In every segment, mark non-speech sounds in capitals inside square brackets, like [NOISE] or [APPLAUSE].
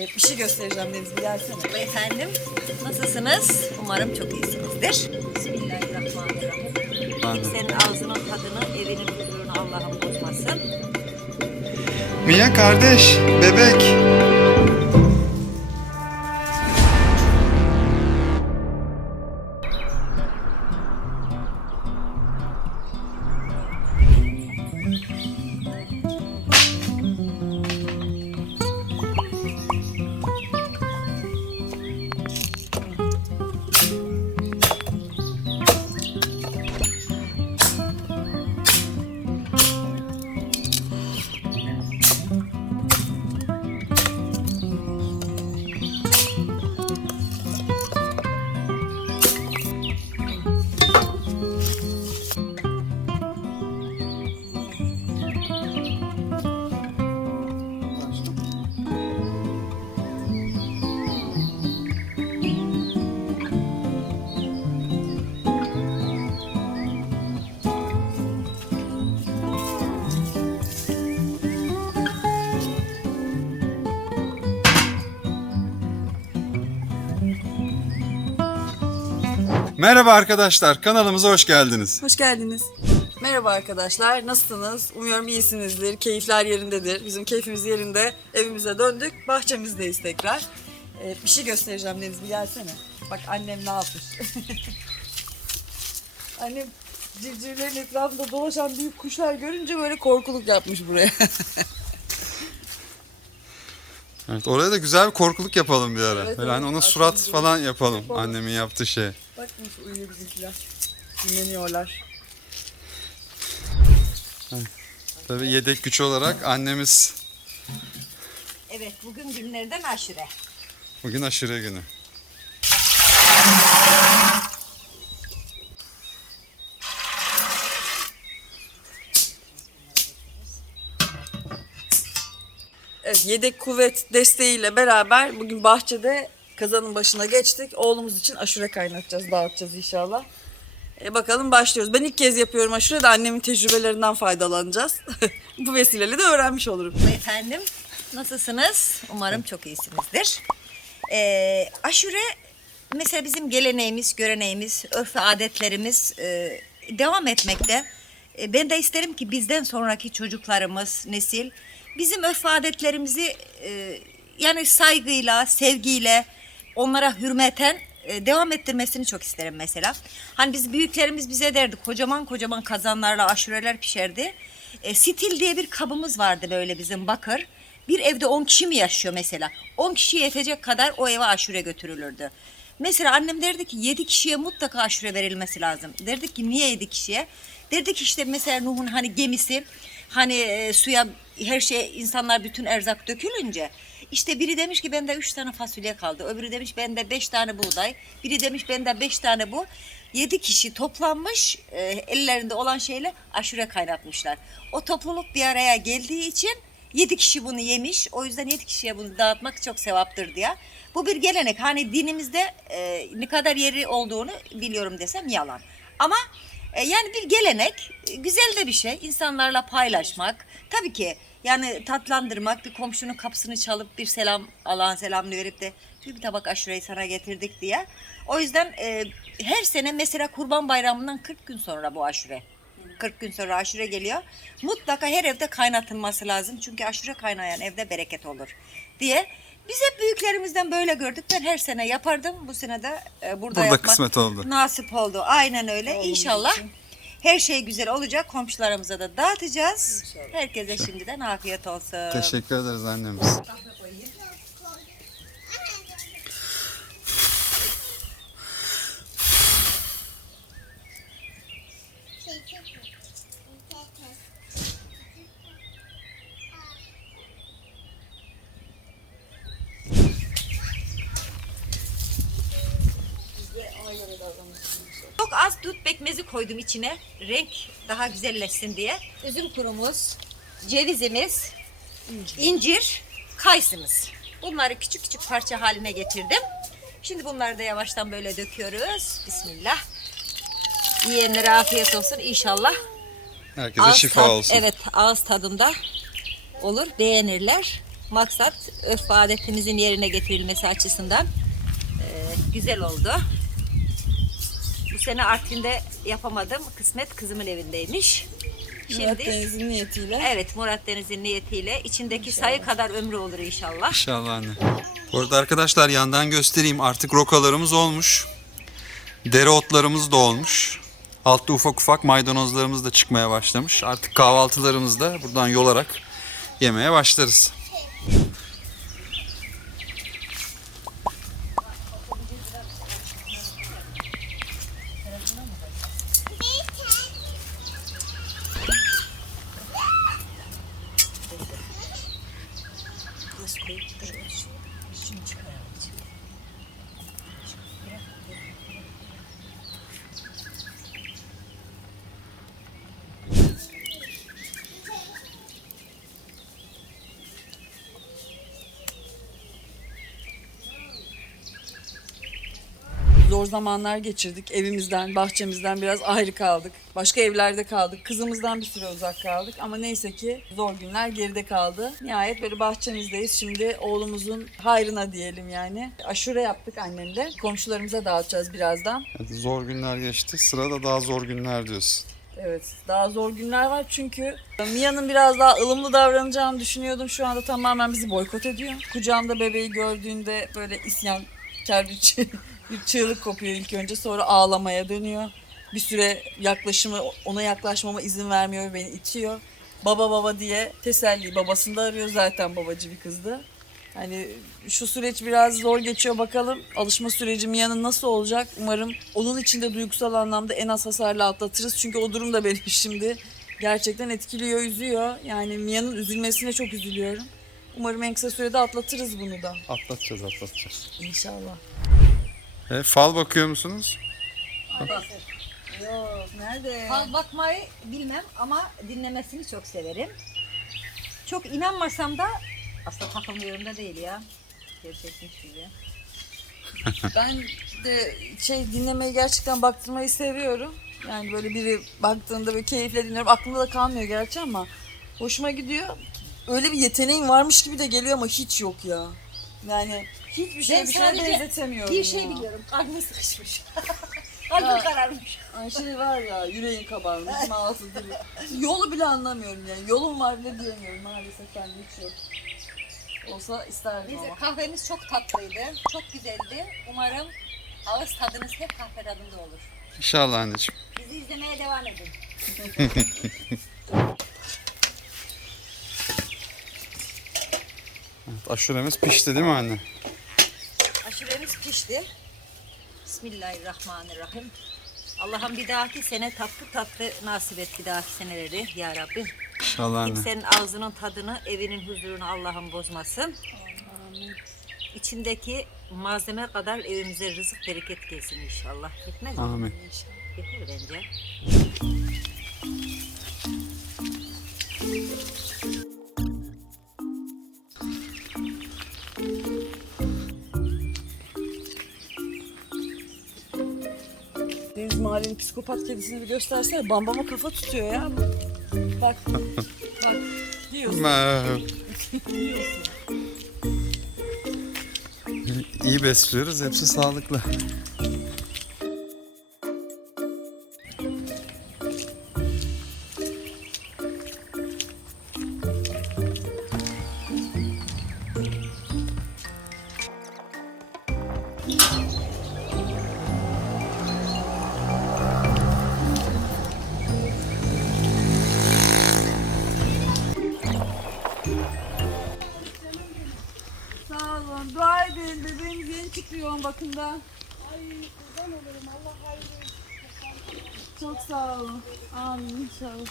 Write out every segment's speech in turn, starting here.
Ee, bir şey göstereceğim Deniz bir gelsene. Efendim, nasılsınız? Umarım çok iyisinizdir. Bismillahirrahmanirrahim. Ben de. Senin ağzının tadını, evinin huzurunu Allah'ım bozmasın. Mia kardeş, bebek. Merhaba arkadaşlar, kanalımıza hoş geldiniz. Hoş geldiniz. Merhaba arkadaşlar, nasılsınız? Umuyorum iyisinizdir, keyifler yerindedir. Bizim keyfimiz yerinde, evimize döndük, bahçemizdeyiz tekrar. Ee, bir şey göstereceğim Deniz, bir gelsene. Bak annem ne yapmış. [LAUGHS] annem civcivlerin etrafında dolaşan büyük kuşlar görünce böyle korkuluk yapmış buraya. [LAUGHS] Evet, oraya da güzel bir korkuluk yapalım bir ara. Evet, Böyle hani ona surat falan Yapalım. annemin yaptığı şey. Bak nasıl uyuyor bizimkiler. Dinleniyorlar. Tabii yedek güç olarak annemiz Evet, bugün günlerden aşure. bugün aşırı günü. Evet, yedek kuvvet desteğiyle beraber bugün bahçede kazanın başına geçtik. Oğlumuz için aşure kaynatacağız, dağıtacağız inşallah. E bakalım başlıyoruz. Ben ilk kez yapıyorum aşure de annemin tecrübelerinden faydalanacağız. [LAUGHS] Bu vesileyle de öğrenmiş olurum. Efendim, nasılsınız? Umarım çok iyisinizdir. Ee, aşure, mesela bizim geleneğimiz, göreneğimiz, örf adetlerimiz e, devam etmekte. E, ben de isterim ki bizden sonraki çocuklarımız, nesil, bizim örf adetlerimizi e, yani saygıyla, sevgiyle, onlara hürmeten e, devam ettirmesini çok isterim mesela. Hani biz büyüklerimiz bize derdi kocaman kocaman kazanlarla aşureler pişerdi. E, stil diye bir kabımız vardı böyle bizim bakır. Bir evde 10 kişi mi yaşıyor mesela? 10 kişiye yetecek kadar o eve aşure götürülürdü. Mesela annem derdi ki 7 kişiye mutlaka aşure verilmesi lazım. Derdik ki niye 7 kişiye? Derdik işte mesela Nuh'un hani gemisi hani e, suya her şey insanlar bütün erzak dökülünce işte biri demiş ki bende üç tane fasulye kaldı. Öbürü demiş bende beş tane buğday. Biri demiş bende beş tane bu. Yedi kişi toplanmış e, ellerinde olan şeyle aşure kaynatmışlar. O topluluk bir araya geldiği için yedi kişi bunu yemiş. O yüzden yedi kişiye bunu dağıtmak çok sevaptır diye. Bu bir gelenek. Hani dinimizde e, ne kadar yeri olduğunu biliyorum desem yalan. Ama e, yani bir gelenek, e, güzel de bir şey. İnsanlarla paylaşmak. Tabii ki yani tatlandırmak, bir komşunun kapısını çalıp bir selam, Allah'ın selamını verip de bir tabak aşureyi sana getirdik diye. O yüzden e, her sene mesela Kurban Bayramı'ndan 40 gün sonra bu aşure. 40 gün sonra aşure geliyor. Mutlaka her evde kaynatılması lazım. Çünkü aşure kaynayan evde bereket olur diye. Biz hep büyüklerimizden böyle gördük. Ben her sene yapardım. Bu sene de e, burada, Burada yapmak kısmet oldu. nasip oldu. Aynen öyle. Oğlumuz İnşallah için. her şey güzel olacak. Komşularımıza da dağıtacağız. Herkese şimdiden afiyet olsun. Teşekkür ederiz annemiz. Çok az pekmezi koydum içine. Renk daha güzelleşsin diye. Üzüm kurumuz, cevizimiz, incir, kayısımız. Bunları küçük küçük parça haline getirdim. Şimdi bunları da yavaştan böyle döküyoruz. Bismillah. Yiyenlere afiyet olsun inşallah. Herkese Ağız şifa tad- olsun. Evet ağız tadında olur beğenirler. maksat ve adetimizin yerine getirilmesi açısından e, güzel oldu. Sene Artvin'de yapamadım. Kısmet kızımın evindeymiş. Murat Şimdi Deniz'in niyetiyle. evet Murat Deniz'in niyetiyle içindeki sayı kadar ömrü olur inşallah. İnşallah anne. Bu arada arkadaşlar yandan göstereyim. Artık rokalarımız olmuş. Dereotlarımız da olmuş. Altta ufak ufak maydanozlarımız da çıkmaya başlamış. Artık kahvaltılarımızı da buradan yolarak yemeye başlarız. Zor zamanlar geçirdik. Evimizden, bahçemizden biraz ayrı kaldık. Başka evlerde kaldık. Kızımızdan bir süre uzak kaldık. Ama neyse ki zor günler geride kaldı. Nihayet böyle bahçemizdeyiz. Şimdi oğlumuzun hayrına diyelim yani. Aşure yaptık annemle. Komşularımıza dağıtacağız birazdan. Hadi zor günler geçti. Sırada daha zor günler diyorsun. Evet daha zor günler var çünkü Mia'nın biraz daha ılımlı davranacağını düşünüyordum. Şu anda tamamen bizi boykot ediyor. Kucağımda bebeği gördüğünde böyle isyankar bir, çığ- bir çığlık kopuyor ilk önce. Sonra ağlamaya dönüyor. Bir süre yaklaşımı ona yaklaşmama izin vermiyor ve beni itiyor. Baba baba diye teselli babasını da arıyor zaten babacı bir kızdı. Hani şu süreç biraz zor geçiyor bakalım. Alışma süreci Mia'nın nasıl olacak? Umarım onun için de duygusal anlamda en az hasarla atlatırız. Çünkü o durum da beni [LAUGHS] şimdi gerçekten etkiliyor, üzüyor. Yani Mia'nın üzülmesine çok üzülüyorum. Umarım en kısa sürede atlatırız bunu da. Atlatacağız atlatacağız. İnşallah. E, fal bakıyor musunuz? Yok, nerede? Fal bakmayı bilmem ama dinlemesini çok severim. Çok inanmasam da aslında takılmıyorum da değil ya. Gerçekmiş gibi. [LAUGHS] Ben de şey dinlemeyi gerçekten baktırmayı seviyorum. Yani böyle biri baktığında böyle keyifle dinliyorum. Aklımda da kalmıyor gerçi ama hoşuma gidiyor. Öyle bir yeteneğin varmış gibi de geliyor ama hiç yok ya. Yani hiçbir şey Ben bir şeye benzetemiyorum Bir şey [LAUGHS] ya. biliyorum. Kalbim sıkışmış. Kalbim kararmış. Ay şey var ya yüreğin kabarmış [LAUGHS] mağazı gibi. Yolu bile anlamıyorum yani. Yolum var bile diyemiyorum maalesef ben hiç yok. Olsa isterdim Neyse ama. kahvemiz çok tatlıydı. Çok güzeldi. Umarım ağız tadınız hep kahve tadında olur. İnşallah anneciğim. Bizi izlemeye devam edin. [LAUGHS] Evet, aşuremiz pişti değil mi anne? Aşuremiz pişti. Bismillahirrahmanirrahim. Allah'ım bir dahaki sene tatlı tatlı nasip et bir dahaki seneleri ya Rabbi. İnşallah. Kimsenin ağzının tadını, evinin huzurunu Allah'ım bozmasın. İçindeki malzeme kadar evimize rızık bereket gelsin inşallah. Yetmez mi? Amin. Yeter bence. Mahallenin psikopat kedisini bir göstersene. Bambama kafa tutuyor ya. Bak. Bak. Diyorsun. Merhaba. İyi besliyoruz. Hepsi sağlıklı. Bakımdan. Ay kurban olurum Allah hayırlı. Çok sağ olun. Amin inşallah.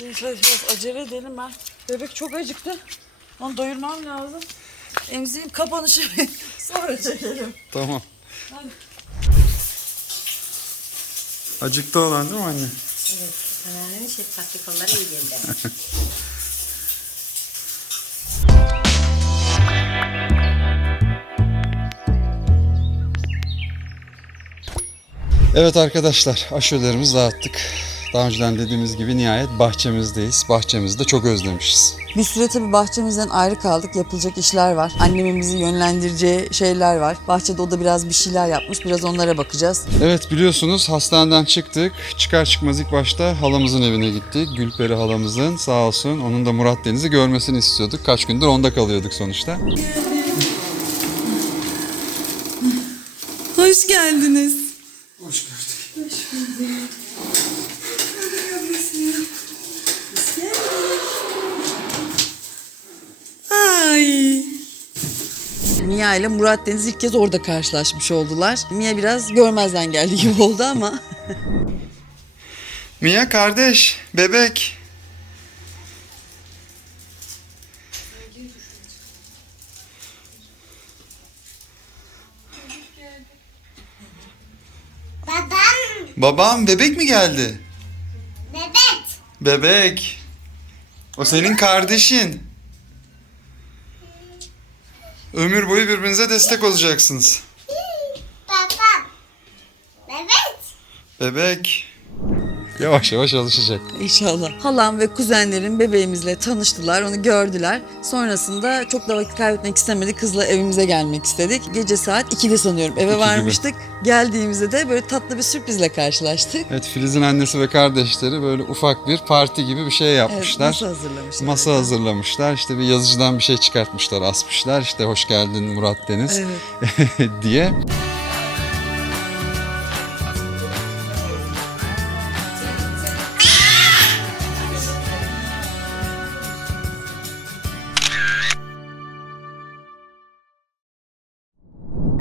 Neyse biraz acele edelim ben. Bebek çok acıktı. Onu doyurmam lazım. Emziğim kapanışı [LAUGHS] sonra çekelim. Tamam. Hadi. Acıktı olan değil mi anne? Evet. Anneannemin şefkatli kolları iyi geldi. [LAUGHS] Evet arkadaşlar aşurelerimizi dağıttık. Daha önceden dediğimiz gibi nihayet bahçemizdeyiz. Bahçemizi de çok özlemişiz. Bir süre tabii bahçemizden ayrı kaldık. Yapılacak işler var. Annemin bizi yönlendireceği şeyler var. Bahçede o da biraz bir şeyler yapmış. Biraz onlara bakacağız. Evet biliyorsunuz hastaneden çıktık. Çıkar çıkmaz ilk başta halamızın evine gittik. Gülperi halamızın sağ olsun. Onun da Murat Deniz'i görmesini istiyorduk. Kaç gündür onda kalıyorduk sonuçta. Hoş geldiniz. Hoş gördük. Ay. Mia ile Murat Deniz ilk kez orada karşılaşmış oldular. Mia biraz görmezden geldi gibi oldu ama. Mia kardeş, bebek. Babam bebek mi geldi? bebek. Bebek. O senin kardeşin. Ömür boyu birbirinize destek olacaksınız. Babam. Bebek. Bebek. Yavaş yavaş alışacak. İnşallah. Halam ve kuzenlerim bebeğimizle tanıştılar, onu gördüler. Sonrasında çok da vakit kaybetmek istemedik. Kızla evimize gelmek istedik. Gece saat 2'de sanıyorum eve gibi. varmıştık. Geldiğimizde de böyle tatlı bir sürprizle karşılaştık. Evet Filiz'in annesi ve kardeşleri böyle ufak bir parti gibi bir şey Evet, yapmışlar. masa hazırlamışlar. Masa hazırlamışlar. İşte bir yazıcıdan bir şey çıkartmışlar, asmışlar. İşte hoş geldin Murat Deniz Evet. [LAUGHS] diye.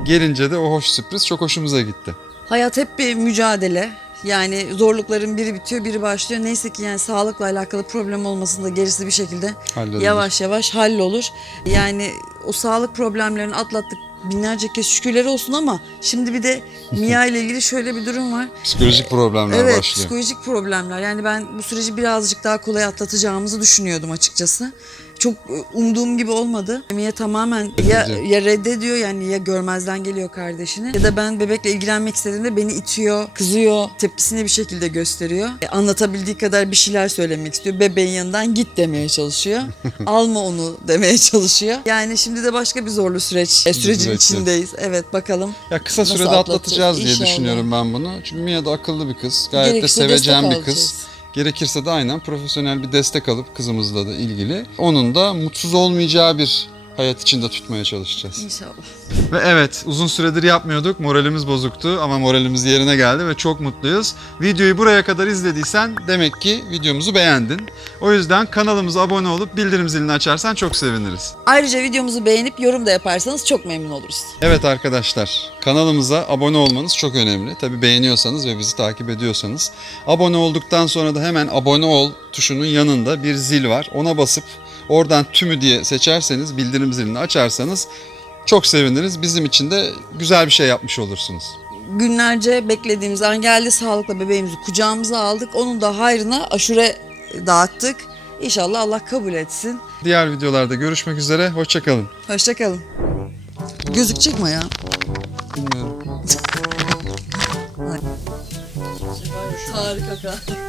Gelince de o hoş sürpriz çok hoşumuza gitti. Hayat hep bir mücadele. Yani zorlukların biri bitiyor, biri başlıyor. Neyse ki yani sağlıkla alakalı problem olmasın da gerisi bir şekilde Halledilir. yavaş yavaş hallolur. Yani o sağlık problemlerini atlattık. Binlerce kez şükürler olsun ama şimdi bir de [LAUGHS] Mia ile ilgili şöyle bir durum var. Psikolojik problemler Evet, başlıyor. psikolojik problemler. Yani ben bu süreci birazcık daha kolay atlatacağımızı düşünüyordum açıkçası. Çok e, umduğum gibi olmadı. Mia tamamen ya, ya reddediyor yani ya görmezden geliyor kardeşini ya da ben bebekle ilgilenmek istediğimde beni itiyor, kızıyor, tepkisini bir şekilde gösteriyor. E, anlatabildiği kadar bir şeyler söylemek istiyor. Bebeğin yanından git demeye çalışıyor. [LAUGHS] Alma onu demeye çalışıyor. Yani şimdi de başka bir zorlu süreç, e, sürecin Süreçte. içindeyiz. Evet bakalım. Ya kısa sürede atlatacağız? diye İnşallah. düşünüyorum ben bunu. Çünkü Mia da akıllı bir kız. Gayet Gerekirse de destek bir kız. alacağız. Gerekirse de aynen profesyonel bir destek alıp kızımızla da ilgili onun da mutsuz olmayacağı bir hayat içinde tutmaya çalışacağız. İnşallah. Ve evet uzun süredir yapmıyorduk. Moralimiz bozuktu ama moralimiz yerine geldi ve çok mutluyuz. Videoyu buraya kadar izlediysen demek ki videomuzu beğendin. O yüzden kanalımıza abone olup bildirim zilini açarsan çok seviniriz. Ayrıca videomuzu beğenip yorum da yaparsanız çok memnun oluruz. Evet arkadaşlar kanalımıza abone olmanız çok önemli. Tabi beğeniyorsanız ve bizi takip ediyorsanız. Abone olduktan sonra da hemen abone ol tuşunun yanında bir zil var. Ona basıp oradan tümü diye seçerseniz bildirim zilini açarsanız çok seviniriz. Bizim için de güzel bir şey yapmış olursunuz. Günlerce beklediğimiz an geldi. Sağlıkla bebeğimizi kucağımıza aldık. Onun da hayrına aşure dağıttık. İnşallah Allah kabul etsin. Diğer videolarda görüşmek üzere. Hoşçakalın. Hoşçakalın. Gözükecek mi ya? Bilmiyorum. [LAUGHS] Tarık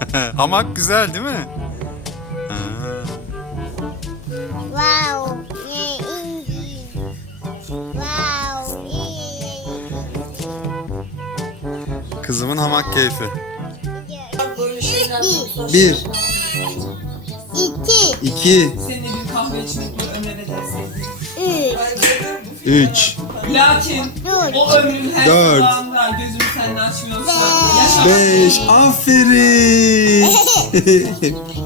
[LAUGHS] Hamak güzel değil mi? Wow. Yeah, English. Wow. Kızımın hamak keyfi. Bir, İki. iki, Seninle bir kahve içmek Ömer'e deseydim. Üç. üç, Lakin Dört. o ömrün her Dört. sabahında gözümü seninle açmıyorsa yaşam beş. Aferin. [LAUGHS] [LAUGHS]